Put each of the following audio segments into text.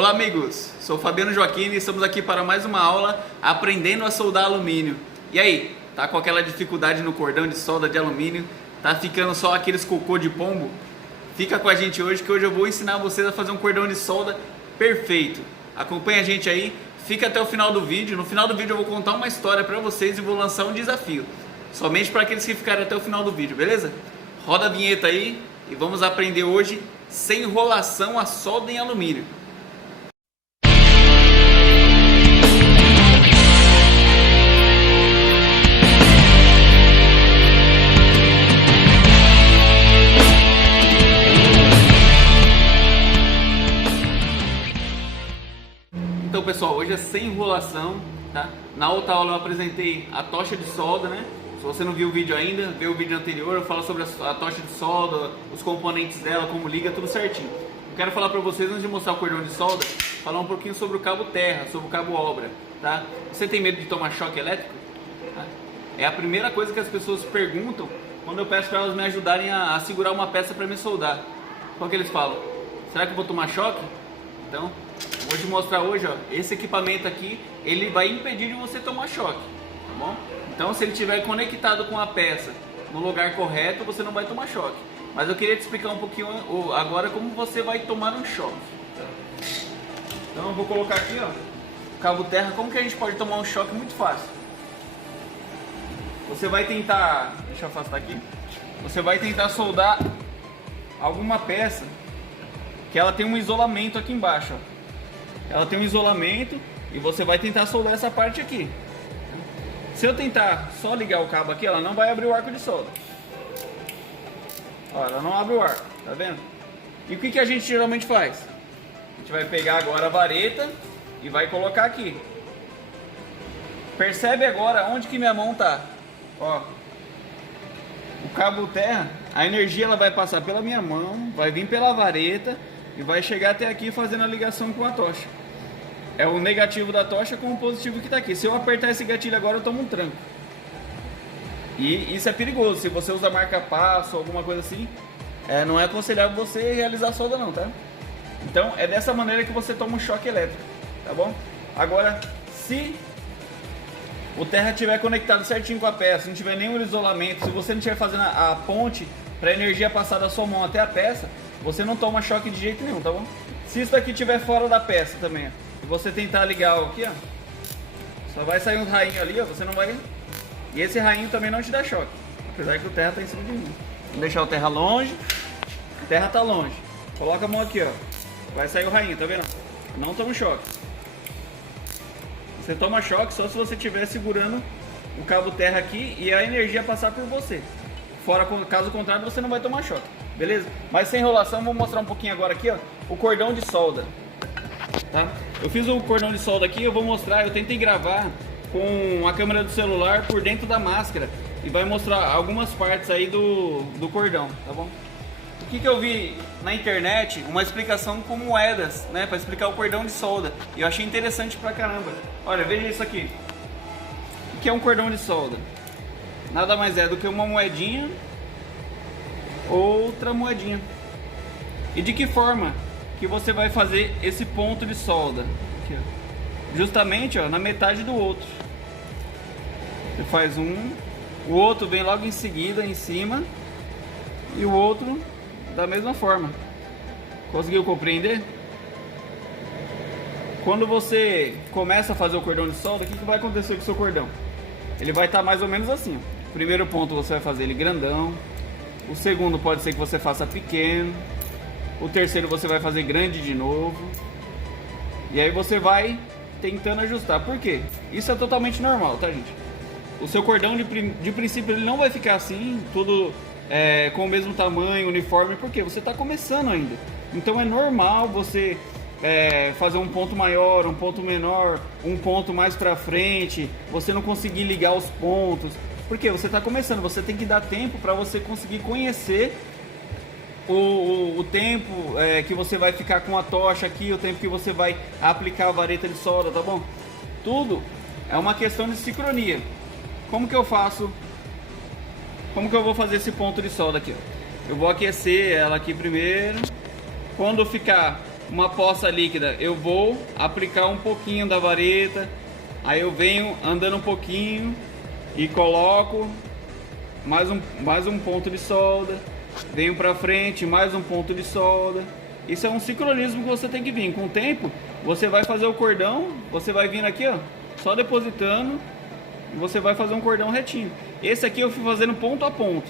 Olá amigos, sou Fabiano Joaquim e estamos aqui para mais uma aula aprendendo a soldar alumínio. E aí, tá com aquela dificuldade no cordão de solda de alumínio? Tá ficando só aqueles cocô de pombo? Fica com a gente hoje que hoje eu vou ensinar vocês a fazer um cordão de solda perfeito. Acompanha a gente aí, fica até o final do vídeo. No final do vídeo eu vou contar uma história para vocês e vou lançar um desafio. Somente para aqueles que ficarem até o final do vídeo, beleza? Roda a vinheta aí e vamos aprender hoje sem enrolação a solda em alumínio. Então pessoal, hoje é sem enrolação, tá? Na outra aula eu apresentei a tocha de solda, né? Se você não viu o vídeo ainda, vê o vídeo anterior, eu falo sobre a tocha de solda, os componentes dela, como liga, tudo certinho. Eu quero falar pra vocês, antes de mostrar o cordão de solda, falar um pouquinho sobre o cabo terra, sobre o cabo obra, tá? Você tem medo de tomar choque elétrico? Tá? É a primeira coisa que as pessoas perguntam quando eu peço para elas me ajudarem a segurar uma peça para me soldar. Qual que eles falam? Será que eu vou tomar choque? Então, vou te mostrar hoje, ó, esse equipamento aqui, ele vai impedir de você tomar choque, tá bom? Então, se ele estiver conectado com a peça no lugar correto, você não vai tomar choque. Mas eu queria te explicar um pouquinho agora como você vai tomar um choque. Então, eu vou colocar aqui, ó, o cabo terra. Como que a gente pode tomar um choque? Muito fácil. Você vai tentar, deixa eu afastar aqui. Você vai tentar soldar alguma peça que ela tem um isolamento aqui embaixo, ó. Ela tem um isolamento e você vai tentar soldar essa parte aqui. Se eu tentar só ligar o cabo aqui, ela não vai abrir o arco de solda. Ó, ela não abre o arco, tá vendo? E o que a gente geralmente faz? A gente vai pegar agora a vareta e vai colocar aqui. Percebe agora onde que minha mão tá? Ó, o cabo terra, a energia ela vai passar pela minha mão, vai vir pela vareta e vai chegar até aqui fazendo a ligação com a tocha. É o negativo da tocha com o positivo que está aqui. Se eu apertar esse gatilho agora, eu tomo um tranco. E isso é perigoso. Se você usa marca-passo ou alguma coisa assim, não é aconselhável você realizar a solda não, tá? Então é dessa maneira que você toma um choque elétrico, tá bom? Agora, se o terra estiver conectado certinho com a peça, não tiver nenhum isolamento, se você não estiver fazendo a ponte para a energia passar da sua mão até a peça, você não toma choque de jeito nenhum, tá bom? Se isso daqui estiver fora da peça também, ó, e você tentar ligar aqui, ó, só vai sair uns rainhos ali, ó, você não vai... E esse rainho também não te dá choque, apesar que o terra tá em cima de mim. Vamos deixar o terra longe, o terra tá longe. Coloca a mão aqui, ó, vai sair o rainho, tá vendo? Não toma choque. Você toma choque só se você estiver segurando o cabo terra aqui e a energia passar por você. Fora, caso contrário, você não vai tomar choque, beleza? Mas sem enrolação, vou mostrar um pouquinho agora aqui, ó, o cordão de solda, tá? Eu fiz o cordão de solda aqui, eu vou mostrar, eu tentei gravar com a câmera do celular por dentro da máscara e vai mostrar algumas partes aí do cordão, tá bom? O que eu vi na internet, uma explicação com moedas, né, para explicar o cordão de solda, e eu achei interessante pra caramba. Olha, veja isso aqui. O que é um cordão de solda? Nada mais é do que uma moedinha, outra moedinha. E de que forma que você vai fazer esse ponto de solda? Aqui, ó. Justamente, ó, na metade do outro. Você faz um, o outro vem logo em seguida, em cima, e o outro da mesma forma. Conseguiu compreender? Quando você começa a fazer o cordão de solda, o que vai acontecer com o seu cordão? Ele vai estar mais ou menos assim, ó. O primeiro ponto você vai fazer ele grandão. O segundo pode ser que você faça pequeno. O terceiro você vai fazer grande de novo. E aí você vai tentando ajustar. Por quê? Isso é totalmente normal, tá, gente? O seu cordão de princípio ele não vai ficar assim, tudo com o mesmo tamanho, uniforme, porque você está começando ainda. Então é normal você fazer um ponto maior, um ponto menor, um ponto mais pra frente, você não conseguir ligar os pontos. Porque você está começando, você tem que dar tempo para você conseguir conhecer o tempo que você vai ficar com a tocha aqui, o tempo que você vai aplicar a vareta de solda, tá bom? Tudo é uma questão de sincronia. Como que eu faço? Como que eu vou fazer esse ponto de solda aqui? Eu vou aquecer ela aqui primeiro. Quando ficar uma poça líquida, eu vou aplicar um pouquinho da vareta, aí eu venho andando um pouquinho e coloco mais um ponto de solda, venho para frente, mais um ponto de solda. Isso é um sincronismo que você tem que vir. Com o tempo, você vai fazer o cordão, você vai vindo aqui, ó, só depositando, você vai fazer um cordão retinho. Esse aqui eu fui fazendo ponto a ponto,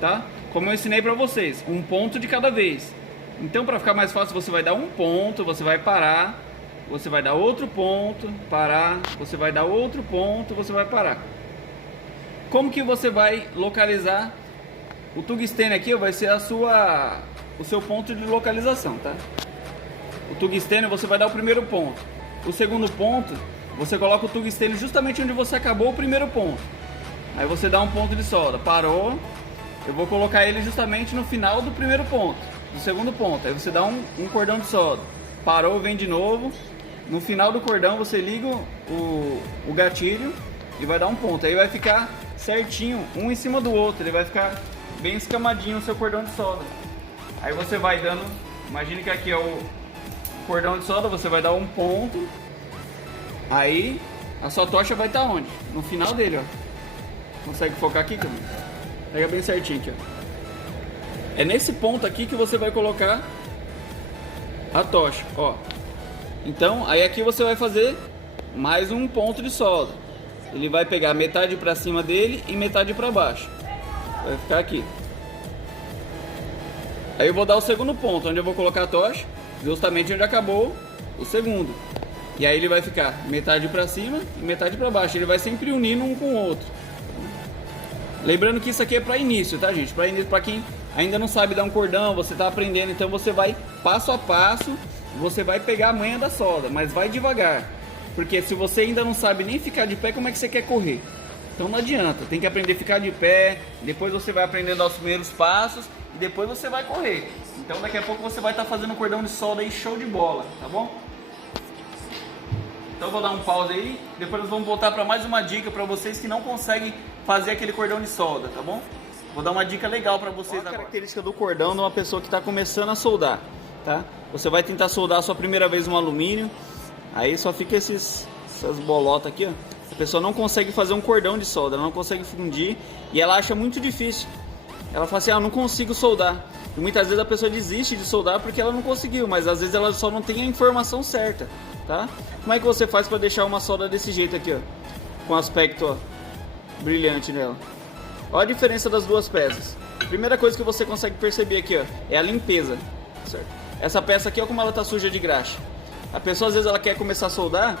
tá? Como eu ensinei para vocês, um ponto de cada vez. Então, para ficar mais fácil, você vai dar um ponto, você vai parar, você vai dar outro ponto, parar, você vai dar outro ponto, você vai parar. Como que você vai localizar? O tungstênio aqui vai ser o seu ponto de localização, tá? O tungstênio você vai dar o primeiro ponto. O segundo ponto, você coloca o tungstênio justamente onde você acabou o primeiro ponto. Aí você dá um ponto de solda, parou, eu vou colocar ele justamente no final do primeiro ponto, do segundo ponto. Aí você dá um cordão de solda, parou, vem de novo. No final do cordão você liga o gatilho e vai dar um ponto. Aí vai ficar certinho, um em cima do outro, ele vai ficar bem escamadinho o seu cordão de solda. Aí você vai dando, imagine que aqui é o cordão de solda, você vai dar um ponto, aí a sua tocha vai estar onde? No final dele, ó. Consegue focar aqui, Camilo? Pega bem certinho aqui, ó. É nesse ponto aqui que você vai colocar a tocha, ó. Então, aí aqui você vai fazer mais um ponto de solda. Ele vai pegar metade para cima dele e metade para baixo. Vai ficar aqui. Aí eu vou dar o segundo ponto, onde eu vou colocar a tocha, justamente onde acabou o segundo. E aí ele vai ficar metade para cima e metade para baixo. Ele vai sempre unindo um com o outro. Lembrando que isso aqui é para início, tá, gente? Para início, para quem ainda não sabe dar um cordão, você está aprendendo, então você vai passo a passo, você vai pegar a manha da solda, mas vai devagar. Porque se você ainda não sabe nem ficar de pé, como é que você quer correr? Então não adianta, tem que aprender a ficar de pé, depois você vai aprendendo aos primeiros passos e depois você vai correr. Então daqui a pouco você vai estar fazendo um cordão de solda aí show de bola, tá bom? Então eu vou dar um pause aí, depois nós vamos voltar para mais uma dica para vocês que não conseguem fazer aquele cordão de solda, tá bom? Vou dar uma dica legal para vocês agora. A característica do cordão de uma pessoa que está começando a soldar, tá? Você vai tentar soldar a sua primeira vez um alumínio, aí só fica essas bolotas aqui, ó. A pessoa não consegue fazer um cordão de solda, ela não consegue fundir e ela acha muito difícil. Ela fala assim, não consigo soldar. E muitas vezes a pessoa desiste de soldar porque ela não conseguiu, mas às vezes ela só não tem a informação certa, tá? Como é que você faz para deixar uma solda desse jeito aqui, ó? Com aspecto, ó, brilhante nela. Olha a diferença das duas peças. Primeira coisa que você consegue perceber aqui, ó, é a limpeza, certo? Essa peça aqui, ó, como ela tá suja de graxa. A pessoa às vezes ela quer começar a soldar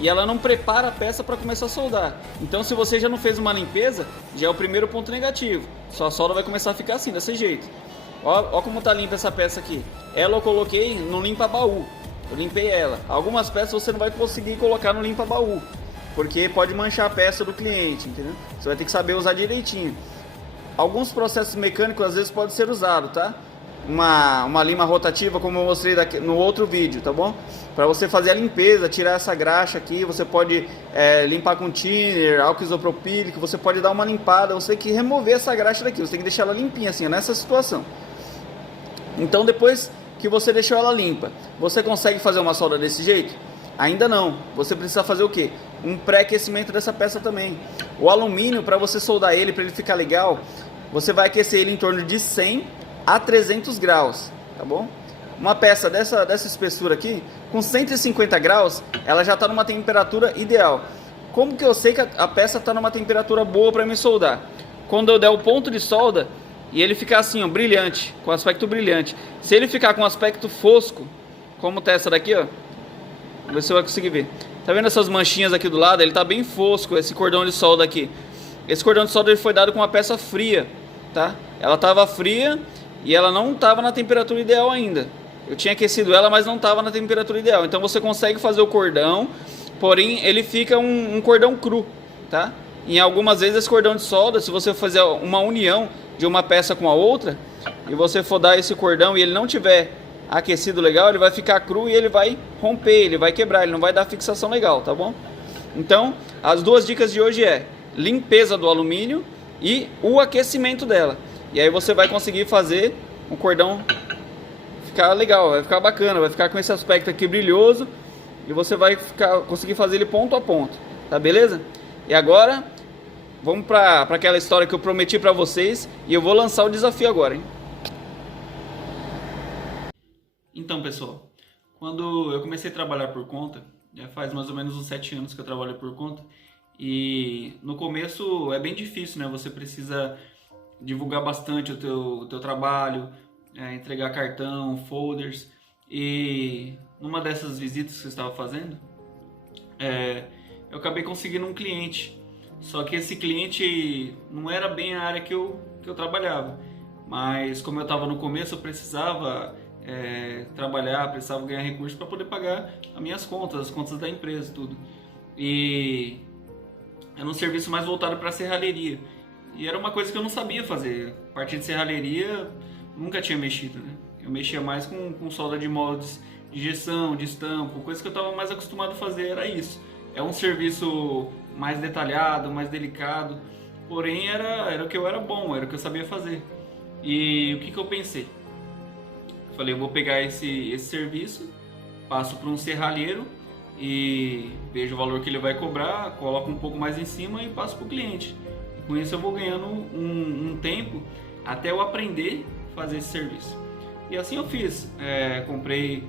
e ela não prepara a peça para começar a soldar. Então se você já não fez uma limpeza, já é o primeiro ponto negativo. Sua solda vai começar a ficar assim, desse jeito. Ó como tá limpa essa peça aqui. Ela eu coloquei no limpa-baú. Eu limpei ela. Algumas peças você não vai conseguir colocar no limpa-baú, porque pode manchar a peça do cliente, entendeu? Você vai ter que saber usar direitinho. Alguns processos mecânicos às vezes podem ser usados, tá? Uma lima rotativa, como eu mostrei no outro vídeo, tá bom? Para você fazer a limpeza, tirar essa graxa aqui, você pode limpar com thinner, álcool isopropílico, você pode dar uma limpada, você tem que remover essa graxa daqui, você tem que deixar ela limpinha assim, nessa situação. Então depois que você deixou ela limpa, você consegue fazer uma solda desse jeito? Ainda não, você precisa fazer o que? Um pré-aquecimento dessa peça também. O alumínio, para você soldar ele, para ele ficar legal, você vai aquecer ele em torno de 100 a 300 graus, tá bom? Uma peça dessa espessura aqui, com 150 graus, ela já está numa temperatura ideal. Como que eu sei que a peça está numa temperatura boa para me soldar? Quando eu der o ponto de solda e ele ficar assim, ó, brilhante, com aspecto brilhante. Se ele ficar com aspecto fosco, como tá essa daqui, ó, vamos ver se você vai conseguir ver. Tá vendo essas manchinhas aqui do lado? Ele tá bem fosco, esse cordão de solda aqui. Esse cordão de solda ele foi dado com uma peça fria, tá? Ela estava fria e ela não estava na temperatura ideal ainda. Eu tinha aquecido ela, mas não estava na temperatura ideal. Então você consegue fazer o cordão, porém ele fica um cordão cru, tá? Em algumas vezes esse cordão de solda, se você fazer uma união de uma peça com a outra e você for dar esse cordão e ele não tiver aquecido legal, ele vai ficar cru e ele vai romper, ele vai quebrar, ele não vai dar fixação legal, tá bom? Então, as duas dicas de hoje é limpeza do alumínio e o aquecimento dela. E aí você vai conseguir fazer um cordão ficar legal, vai ficar bacana, vai ficar com esse aspecto aqui brilhoso e você vai conseguir fazer ele ponto a ponto, tá beleza? E agora vamos para aquela história que eu prometi para vocês e eu vou lançar o desafio agora, hein? Então, pessoal, quando eu comecei a trabalhar por conta, já faz mais ou menos uns 7 anos que eu trabalho por conta, e no começo é bem difícil, né? Você precisa divulgar bastante o teu trabalho, entregar cartão, folders, e numa dessas visitas que eu estava fazendo, eu acabei conseguindo um cliente, só que esse cliente não era bem a área que eu trabalhava, mas como eu estava no começo, eu precisava trabalhar, precisava ganhar recursos para poder pagar as minhas contas, as contas da empresa, tudo. E era um serviço mais voltado para serralheria. E era uma coisa que eu não sabia fazer. A parte de serralheria, nunca tinha mexido, né? Eu mexia mais com solda de moldes, de injeção, de estampo, coisa que eu estava mais acostumado a fazer era isso. É um serviço mais detalhado, mais delicado, porém era o que eu era bom, era o que eu sabia fazer. E o que eu pensei? Falei, eu vou pegar esse serviço, passo para um serralheiro e vejo o valor que ele vai cobrar, coloco um pouco mais em cima e passo para o cliente. E com isso eu vou ganhando um tempo até eu aprender a fazer esse serviço. E assim eu fiz, comprei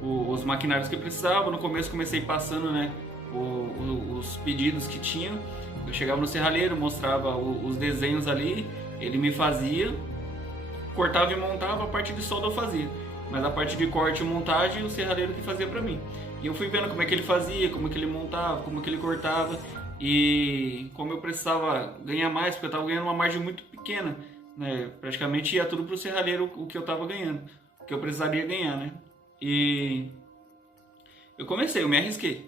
os maquinários que eu precisava. No começo comecei passando, né, os pedidos que tinham. Eu chegava no serralheiro, mostrava os desenhos ali, ele me fazia, cortava e montava, a parte de solda eu fazia, mas a parte de corte e montagem o serralheiro que fazia pra mim. E eu fui vendo como é que ele fazia, como é que ele montava, como é que ele cortava, e como eu precisava ganhar mais, porque eu estava ganhando uma margem muito pequena, né? Praticamente ia tudo pro serralheiro o que eu estava ganhando, o que eu precisaria ganhar, né? E eu me arrisquei,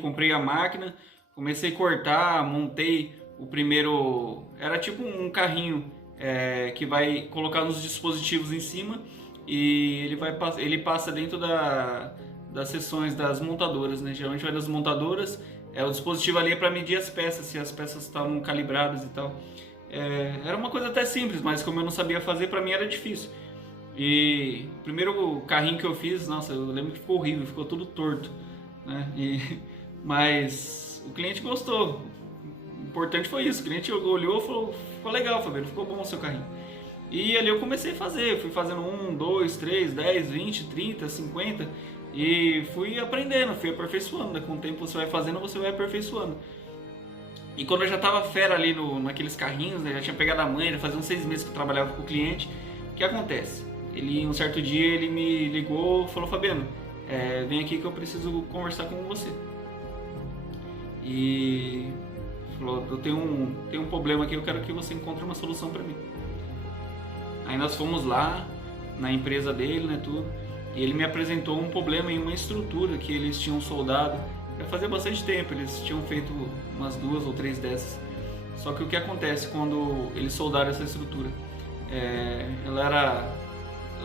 comprei a máquina, comecei a cortar, montei o primeiro, era tipo um carrinho que vai colocar nos dispositivos em cima e ele passa dentro das seções das montadoras, né? Geralmente vai das montadoras, o dispositivo ali é para medir as peças, se as peças estavam calibradas e tal. Era uma coisa até simples, mas como eu não sabia fazer, para mim era difícil. E o primeiro carrinho que eu fiz, nossa, eu lembro que ficou horrível, ficou tudo torto, né? Mas o cliente gostou. O importante foi isso, o cliente olhou e falou, ficou legal, Fabiano, ficou bom o seu carrinho. E ali eu comecei a fazer, fui fazendo 1, 2, 3, 10, 20, 30, 50 e fui aprendendo, fui aperfeiçoando, né? Com o tempo você vai fazendo, você vai aperfeiçoando. E quando eu já estava fera ali naqueles carrinhos, né? Já tinha pegado a manha, já fazia uns 6 meses que eu trabalhava com o cliente, o que acontece? Um certo dia ele me ligou e falou, Fabiano, vem aqui que eu preciso conversar com você. E falou, eu tenho um problema aqui, eu quero que você encontre uma solução para mim. Aí nós fomos lá na empresa dele, né, tudo, e ele me apresentou um problema em uma estrutura que eles tinham soldado já fazia bastante tempo, eles tinham feito umas 2 ou 3 dessas. Só que o que acontece quando eles soldaram essa estrutura? Ela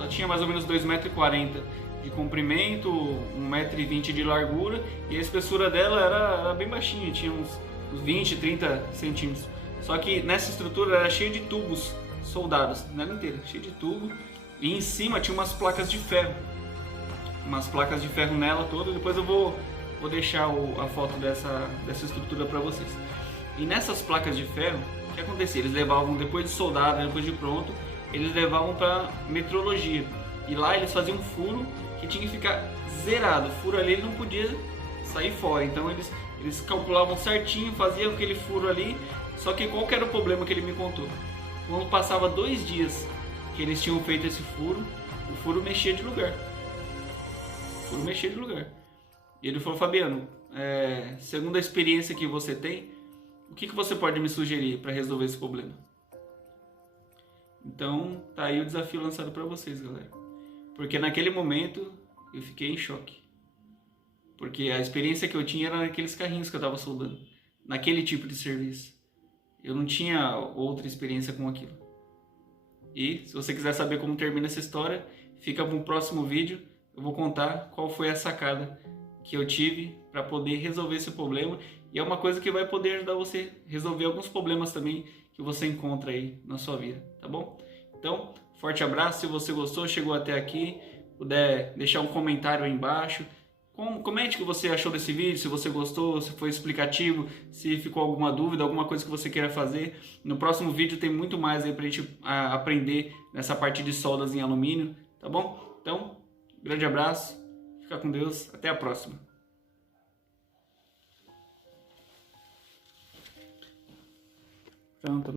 tinha mais ou menos 2,40 m de comprimento, 1,20 m de largura, e a espessura dela era bem baixinha, tinha uns 20, 30 centímetros. Só que nessa estrutura era cheia de tubos soldados, nela inteira, cheia de tubo, e em cima tinha umas placas de ferro. Umas placas de ferro nela toda, depois eu vou deixar a foto dessa estrutura para vocês. E nessas placas de ferro, o que acontecia? Eles levavam, depois de soldado, depois de pronto, eles levavam para metrologia. E lá eles faziam um furo que tinha que ficar zerado. O furo ali ele não podia sair fora. Então eles calculavam certinho, faziam aquele furo ali. Só que qual que era o problema que ele me contou? Quando passava 2 dias que eles tinham feito esse furo, o furo mexia de lugar. E ele falou, Fabiano, segundo a experiência que você tem, o que você pode me sugerir para resolver esse problema? Então, tá aí o desafio lançado para vocês, galera. Porque naquele momento eu fiquei em choque. Porque a experiência que eu tinha era naqueles carrinhos que eu estava soldando, naquele tipo de serviço. Eu não tinha outra experiência com aquilo. E se você quiser saber como termina essa história, fica para um próximo vídeo. Eu vou contar qual foi a sacada que eu tive para poder resolver esse problema. E é uma coisa que vai poder ajudar você a resolver alguns problemas também que você encontra aí na sua vida, tá bom? Então, forte abraço. Se você gostou, chegou até aqui, puder deixar um comentário aí embaixo. Comente o que você achou desse vídeo, se você gostou, se foi explicativo, se ficou alguma dúvida, alguma coisa que você queira fazer. No próximo vídeo tem muito mais aí pra gente aprender nessa parte de soldas em alumínio, tá bom? Então, grande abraço, fica com Deus, até a próxima. Pronto.